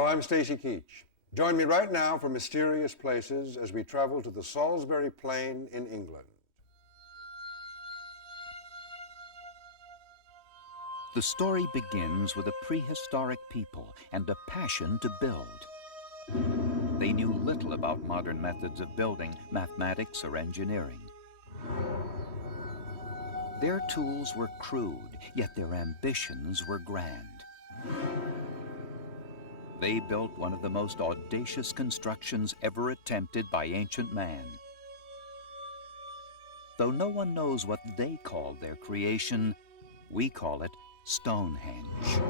Hello, I'm Stacy Keach. Join me right now for Mysterious Places as we travel to the Salisbury Plain in England. The story begins with a prehistoric people and a passion to build. They knew little about modern methods of building, mathematics or engineering. Their tools were crude, yet their ambitions were grand. They built one of the most audacious constructions ever attempted by ancient man. Though no one knows what they called their creation, we call it Stonehenge.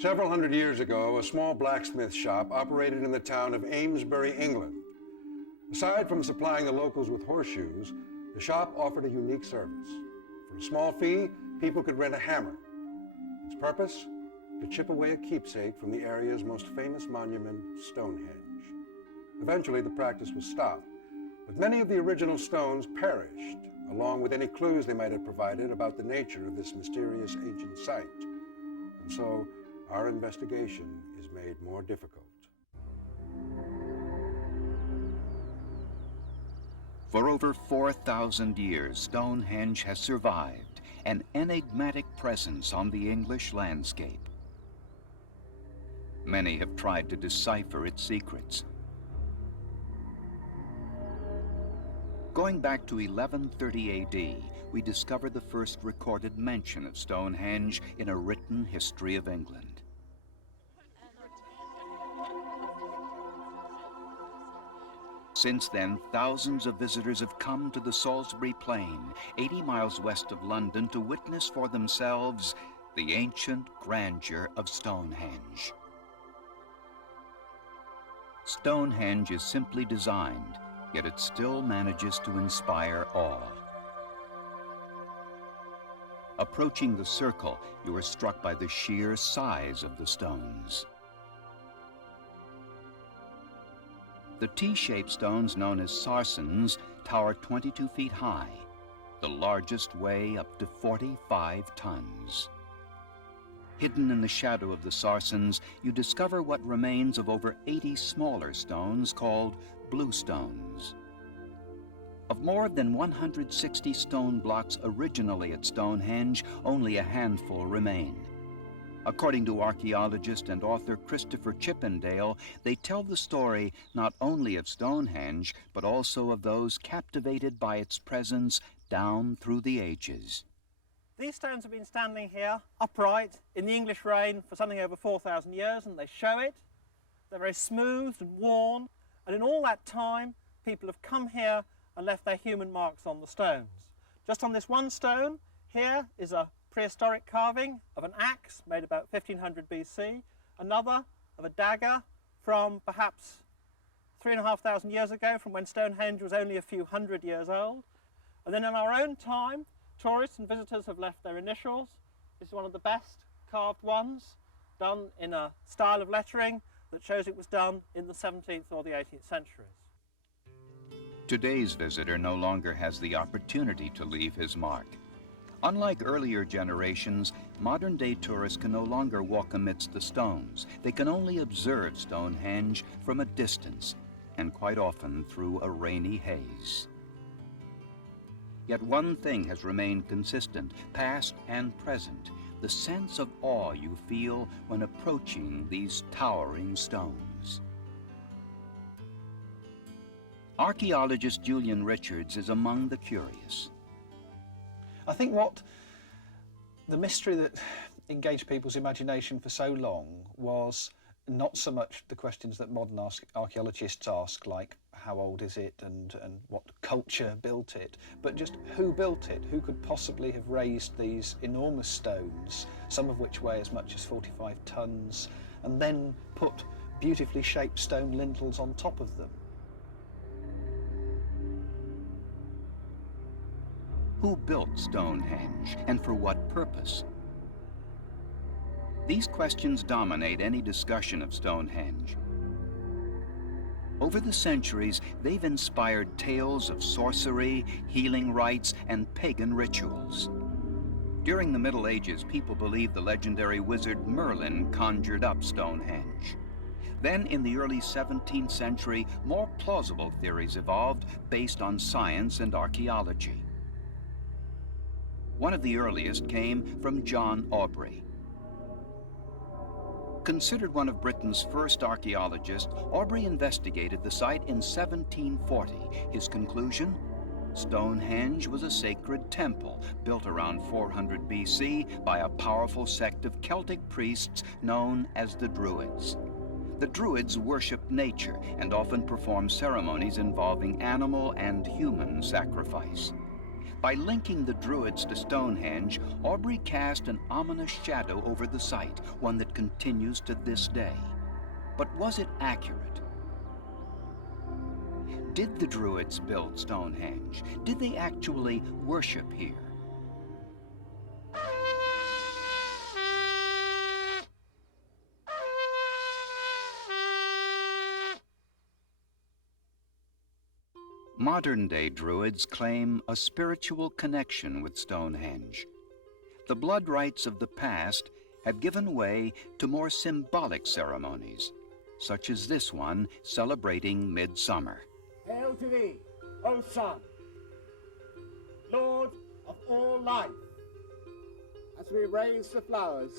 Several hundred years ago, a small blacksmith shop operated in the town of Amesbury, England. Aside from supplying the locals with horseshoes, the shop offered a unique service. For a small fee, people could rent a hammer. Its purpose? To chip away a keepsake from the area's most famous monument, Stonehenge. Eventually, the practice was stopped, but many of the original stones perished, along with any clues they might have provided about the nature of this mysterious ancient site. And so, our investigation is made more difficult. For over 4,000 years, Stonehenge has survived, an enigmatic presence on the English landscape. Many have tried to decipher its secrets. Going back to 1130 AD, we discover the first recorded mention of Stonehenge in a written history of England. Since then, thousands of visitors have come to the Salisbury Plain, 80 miles west of London, to witness for themselves the ancient grandeur of Stonehenge. Stonehenge is simply designed, yet it still manages to inspire awe. Approaching the circle, you are struck by the sheer size of the stones. The T-shaped stones known as sarsens tower 22 feet high. The largest weigh up to 45 tons. Hidden in the shadow of the sarsens, you discover what remains of over 80 smaller stones called blue stones. Of more than 160 stone blocks originally at Stonehenge, only a handful remain. According to archaeologist and author Christopher Chippendale, they tell the story not only of Stonehenge, but also of those captivated by its presence down through the ages. These stones have been standing here, upright, in the English rain for something over 4,000 years, and they show it. They're very smooth and worn, and in all that time, people have come here and left their human marks on the stones. Just on this one stone, here is a prehistoric carving of an axe made about 1500 BC, another of a dagger from perhaps 3,500 years ago, from when Stonehenge was only a few hundred years old. And then in our own time, tourists and visitors have left their initials. This is one of the best carved ones, done in a style of lettering that shows it was done in the 17th or the 18th centuries. Today's visitor no longer has the opportunity to leave his mark. Unlike earlier generations, modern-day tourists can no longer walk amidst the stones. They can only observe Stonehenge from a distance, and quite often through a rainy haze. Yet one thing has remained consistent, past and present, the sense of awe you feel when approaching these towering stones. Archaeologist Julian Richards is among the curious. I think what the mystery that engaged people's imagination for so long was not so much the questions that modern archaeologists ask, like how old is it and what culture built it, but just who built it, who could possibly have raised these enormous stones, some of which weigh as much as 45 tons, and then put beautifully shaped stone lintels on top of them. Who built Stonehenge, and for what purpose? These questions dominate any discussion of Stonehenge. Over the centuries, they've inspired tales of sorcery, healing rites, and pagan rituals. During the Middle Ages, people believed the legendary wizard Merlin conjured up Stonehenge. Then, in the early 17th century, more plausible theories evolved based on science and archaeology. One of the earliest came from John Aubrey. Considered one of Britain's first archaeologists, Aubrey investigated the site in 1740. His conclusion? Stonehenge was a sacred temple built around 400 BC by a powerful sect of Celtic priests known as the Druids. The Druids worshipped nature and often performed ceremonies involving animal and human sacrifice. By linking the Druids to Stonehenge, Aubrey cast an ominous shadow over the site, one that continues to this day. But was it accurate? Did the Druids build Stonehenge? Did they actually worship here? Modern-day Druids claim a spiritual connection with Stonehenge. The blood rites of the past have given way to more symbolic ceremonies, such as this one celebrating midsummer. Hail to thee, O Sun, Lord of all life. As we raise the flowers,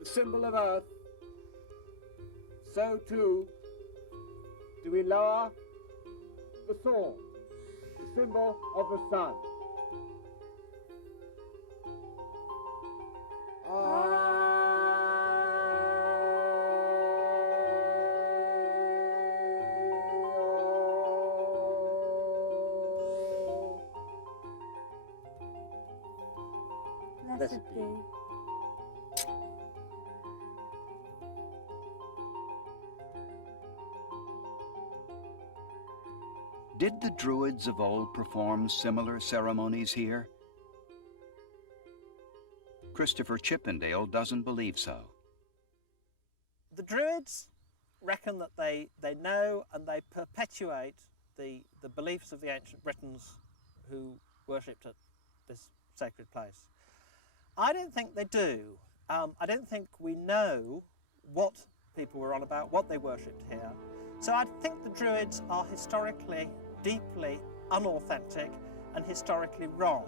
the symbol of earth, so too do we lower the sword, the symbol of the sun. Blessed be. Did the Druids of old perform similar ceremonies here? Christopher Chippendale doesn't believe so. The Druids reckon that they know and they perpetuate the beliefs of the ancient Britons who worshipped at this sacred place. I don't think they do. I don't think we know what people were on about, what they worshipped here. So I think the Druids are historically deeply unauthentic and historically wrong.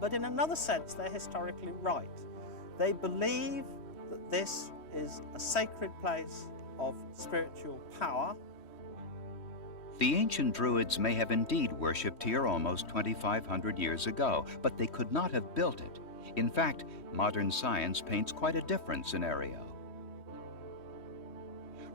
But in another sense, they're historically right. They believe that this is a sacred place of spiritual power. The ancient Druids may have indeed worshipped here almost 2,500 years ago, but they could not have built it. In fact, modern science paints quite a different scenario.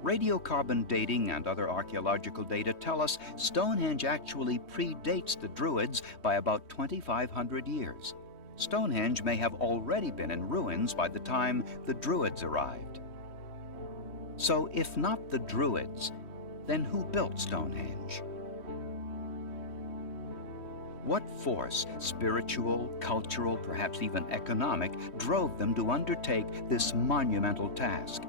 Radiocarbon dating and other archaeological data tell us Stonehenge actually predates the Druids by about 2,500 years. Stonehenge may have already been in ruins by the time the Druids arrived. So if not the Druids, then who built Stonehenge? What force, spiritual, cultural, perhaps even economic, drove them to undertake this monumental task?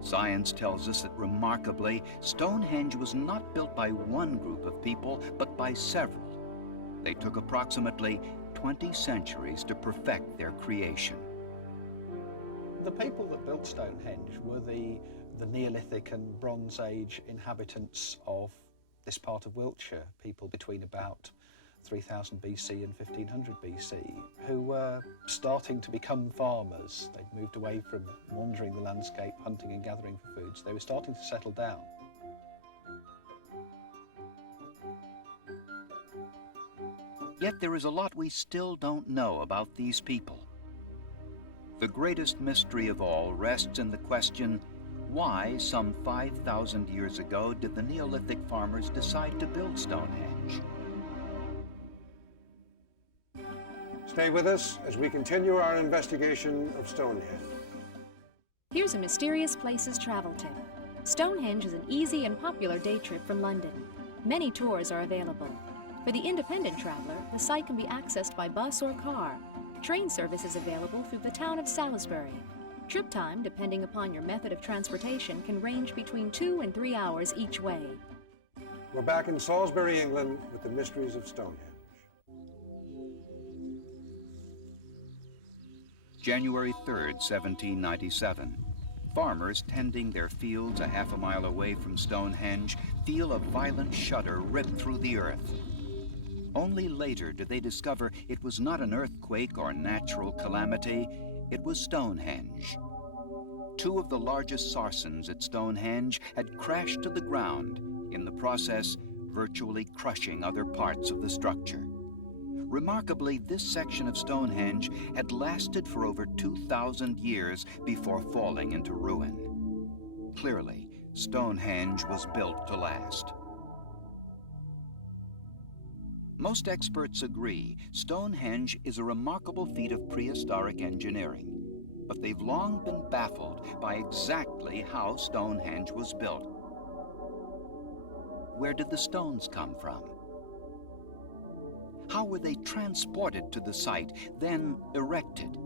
Science tells us that, remarkably, Stonehenge was not built by one group of people, but by several. They took approximately 20 centuries to perfect their creation. The people that built Stonehenge were the Neolithic and Bronze Age inhabitants of this part of Wiltshire, people between about 3000 BC and 1500 BC, who were starting to become farmers. They'd moved away from wandering the landscape, hunting and gathering for food, so they were starting to settle down. Yet there is a lot we still don't know about these people. The greatest mystery of all rests in the question, why, some 5,000 years ago, did the Neolithic farmers decide to build Stonehenge? Stay with us as we continue our investigation of Stonehenge. Here's a mysterious places travel tip. Stonehenge is an easy and popular day trip from London. Many tours are available. For the independent traveler, the site can be accessed by bus or car. Train service is available through the town of Salisbury. Trip time, depending upon your method of transportation, can range between 2 and 3 hours each way. We're back in Salisbury, England, with the mysteries of Stonehenge. January 3rd, 1797. Farmers tending their fields a half a mile away from Stonehenge feel a violent shudder rip through the earth. Only later do they discover it was not an earthquake or natural calamity, it was Stonehenge. Two of the largest sarsens at Stonehenge had crashed to the ground, in the process virtually crushing other parts of the structure. Remarkably, this section of Stonehenge had lasted for over 2,000 years before falling into ruin. Clearly, Stonehenge was built to last. Most experts agree Stonehenge is a remarkable feat of prehistoric engineering, but they've long been baffled by exactly how Stonehenge was built. Where did the stones come from? How were they transported to the site, then erected?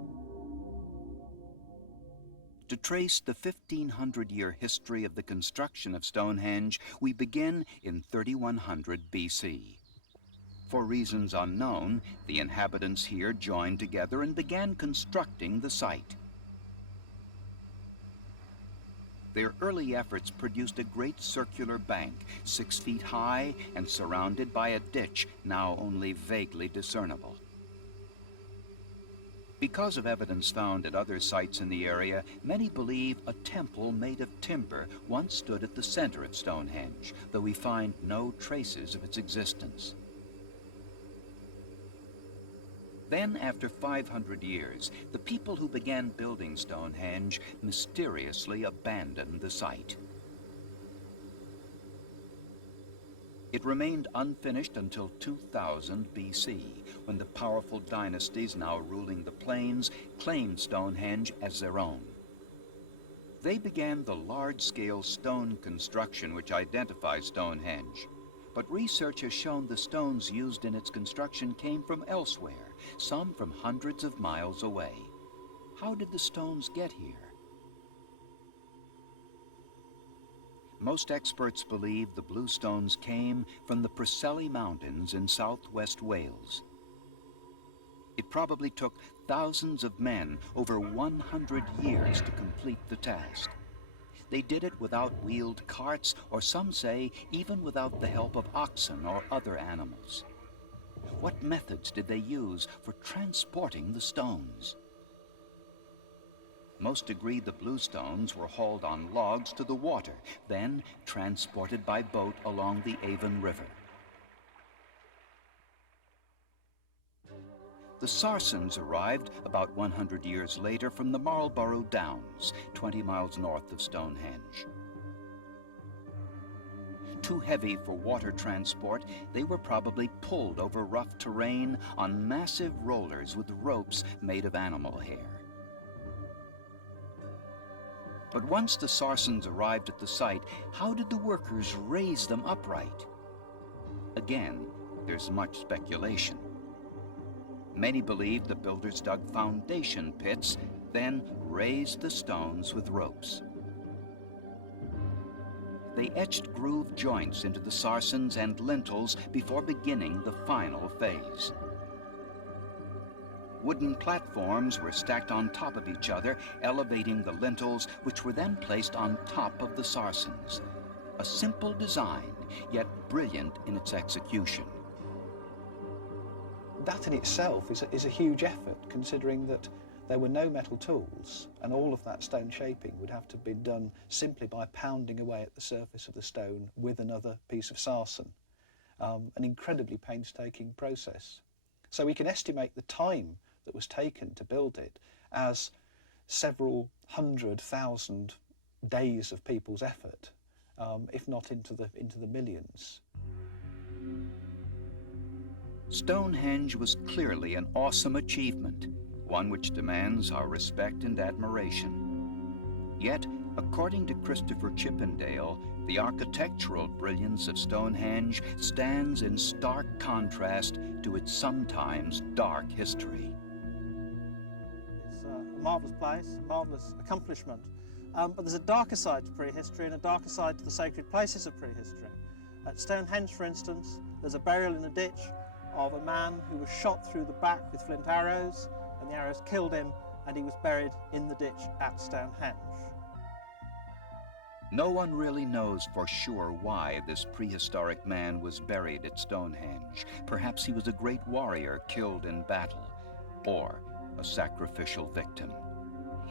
To trace the 1,500-year history of the construction of Stonehenge, we begin in 3100 BC. For reasons unknown, the inhabitants here joined together and began constructing the site. Their early efforts produced a great circular bank, 6 feet high and surrounded by a ditch now only vaguely discernible. Because of evidence found at other sites in the area, many believe a temple made of timber once stood at the center of Stonehenge, though we find no traces of its existence. Then, after 500 years, the people who began building Stonehenge mysteriously abandoned the site. It remained unfinished until 2000 BC, when the powerful dynasties now ruling the plains claimed Stonehenge as their own. They began the large-scale stone construction which identifies Stonehenge. But research has shown the stones used in its construction came from elsewhere, some from hundreds of miles away. How did the stones get here? Most experts believe the blue stones came from the Preseli Mountains in southwest Wales. It probably took thousands of men over 100 years to complete the task. They did it without wheeled carts, or some say even without the help of oxen or other animals. What methods did they use for transporting the stones? Most agree the blue stones were hauled on logs to the water, then transported by boat along the Avon River. The Sarsens arrived about 100 years later from the Marlborough Downs, 20 miles north of Stonehenge. Too heavy for water transport, they were probably pulled over rough terrain on massive rollers with ropes made of animal hair. But once the Sarsens arrived at the site, how did the workers raise them upright? Again, there's much speculation. Many believe the builders dug foundation pits, then raised the stones with ropes. They etched grooved joints into the sarsens and lintels before beginning the final phase. Wooden platforms were stacked on top of each other, elevating the lintels, which were then placed on top of the sarsens. A simple design, yet brilliant in its execution. That in itself is a huge effort, considering that there were no metal tools, and all of that stone shaping would have to be done simply by pounding away at the surface of the stone with another piece of sarsen. An incredibly painstaking process. So we can estimate the time that was taken to build it as several 100,000 days of people's effort, if not into the millions. Stonehenge was clearly an awesome achievement, one which demands our respect and admiration. Yet, according to Christopher Chippendale, the architectural brilliance of Stonehenge stands in stark contrast to its sometimes dark history. It's a marvellous place, a marvellous accomplishment. But there's a darker side to prehistory and a darker side to the sacred places of prehistory. At Stonehenge, for instance, there's a burial in a ditch of a man who was shot through the back with flint arrows, and the arrows killed him, and he was buried in the ditch at Stonehenge. No one really knows for sure why this prehistoric man was buried at Stonehenge. Perhaps he was a great warrior killed in battle, or a sacrificial victim.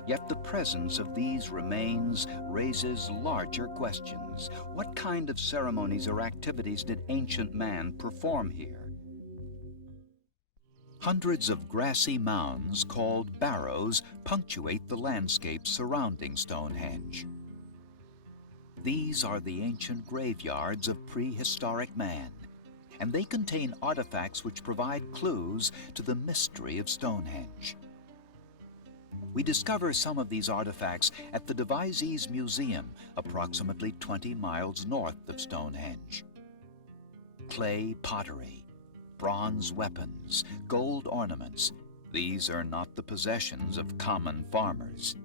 Yet the presence of these remains raises larger questions. What kind of ceremonies or activities did ancient man perform here? Hundreds of grassy mounds called barrows punctuate the landscape surrounding Stonehenge. These are the ancient graveyards of prehistoric man, and they contain artifacts which provide clues to the mystery of Stonehenge. We discover some of these artifacts at the Devizes Museum, approximately 20 miles north of Stonehenge. Clay pottery, bronze weapons, gold ornaments, these are not the possessions of common farmers.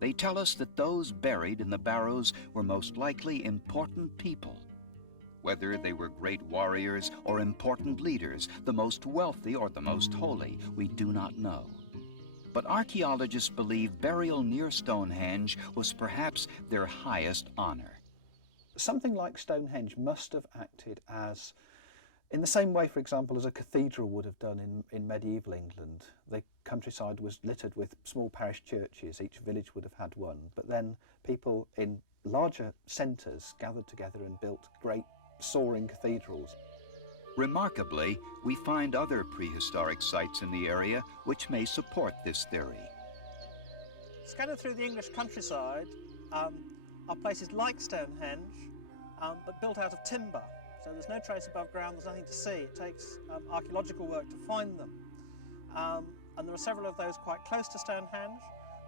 They tell us that those buried in the barrows were most likely important people. Whether they were great warriors or important leaders, the most wealthy or the most holy, we do not know. But archaeologists believe burial near Stonehenge was perhaps their highest honor. Something like Stonehenge must have acted as, in the same way, for example, as a cathedral would have done in medieval England. The countryside was littered with small parish churches. Each village would have had one. But then people in larger centres gathered together and built great soaring cathedrals. Remarkably, we find other prehistoric sites in the area which may support this theory. Scattered through the English countryside are places like Stonehenge, but built out of timber. So there's no trace above ground, there's nothing to see. It takes archaeological work to find them. And there are several of those quite close to Stonehenge.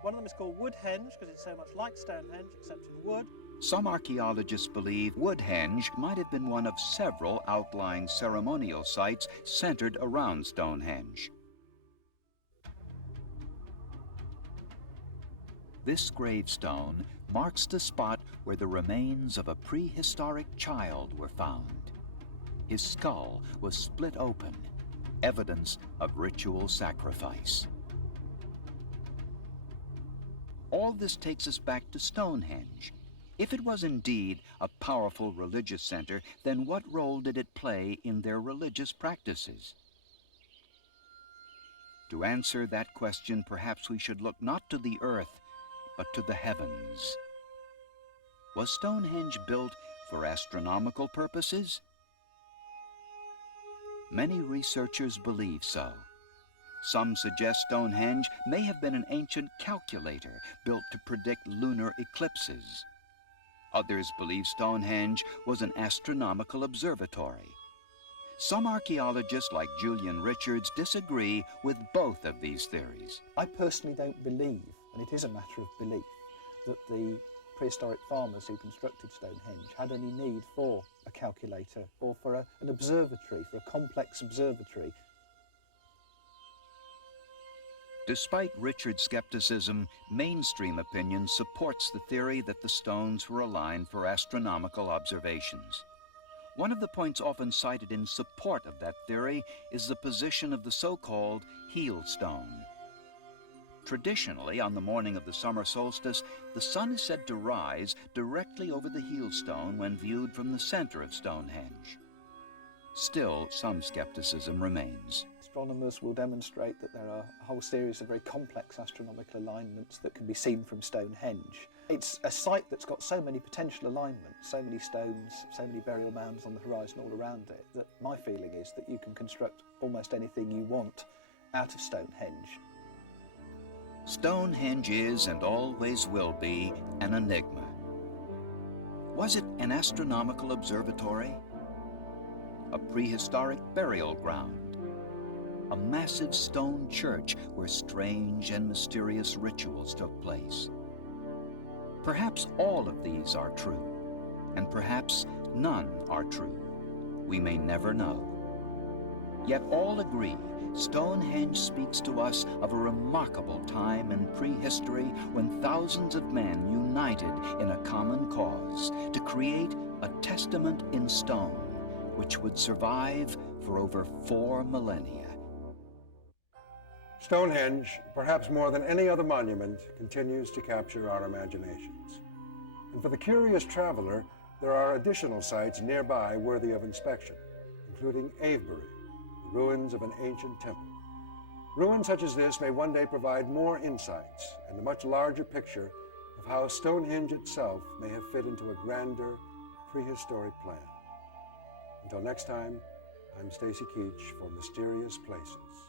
One of them is called Woodhenge because it's so much like Stonehenge, except in wood. Some archaeologists believe Woodhenge might have been one of several outlying ceremonial sites centered around Stonehenge. This gravestone marks the spot where the remains of a prehistoric child were found. His skull was split open, evidence of ritual sacrifice. All this takes us back to Stonehenge. If it was indeed a powerful religious center, then what role did it play in their religious practices? To answer that question, perhaps we should look not to the earth, but to the heavens. Was Stonehenge built for astronomical purposes? Many researchers believe so. Some suggest Stonehenge may have been an ancient calculator built to predict lunar eclipses. Others believe Stonehenge was an astronomical observatory. Some archaeologists, like Julian Richards, disagree with both of these theories. I personally don't believe, and it is a matter of belief, that the prehistoric farmers who constructed Stonehenge had any need for a calculator or for an observatory, for a complex observatory. Despite Richard's skepticism, mainstream opinion supports the theory that the stones were aligned for astronomical observations. One of the points often cited in support of that theory is the position of the so-called heel stone. Traditionally, on the morning of the summer solstice, the sun is said to rise directly over the heel stone when viewed from the center of Stonehenge. Still, some skepticism remains. Astronomers will demonstrate that there are a whole series of very complex astronomical alignments that can be seen from Stonehenge. It's a site that's got so many potential alignments, so many stones, so many burial mounds on the horizon all around it, that my feeling is that you can construct almost anything you want out of Stonehenge. Stonehenge is and always will be an enigma. Was it an astronomical observatory? A prehistoric burial ground? A massive stone church where strange and mysterious rituals took place? Perhaps all of these are true, and perhaps none are true. We may never know. Yet all agree Stonehenge speaks to us of a remarkable time in prehistory when thousands of men united in a common cause to create a testament in stone which would survive for over 4 millennia. Stonehenge, perhaps more than any other monument, continues to capture our imaginations. And for the curious traveler, there are additional sites nearby worthy of inspection, including Avebury, the ruins of an ancient temple. Ruins such as this may one day provide more insights and a much larger picture of how Stonehenge itself may have fit into a grander prehistoric plan. Until next time, I'm Stacy Keach for Mysterious Places.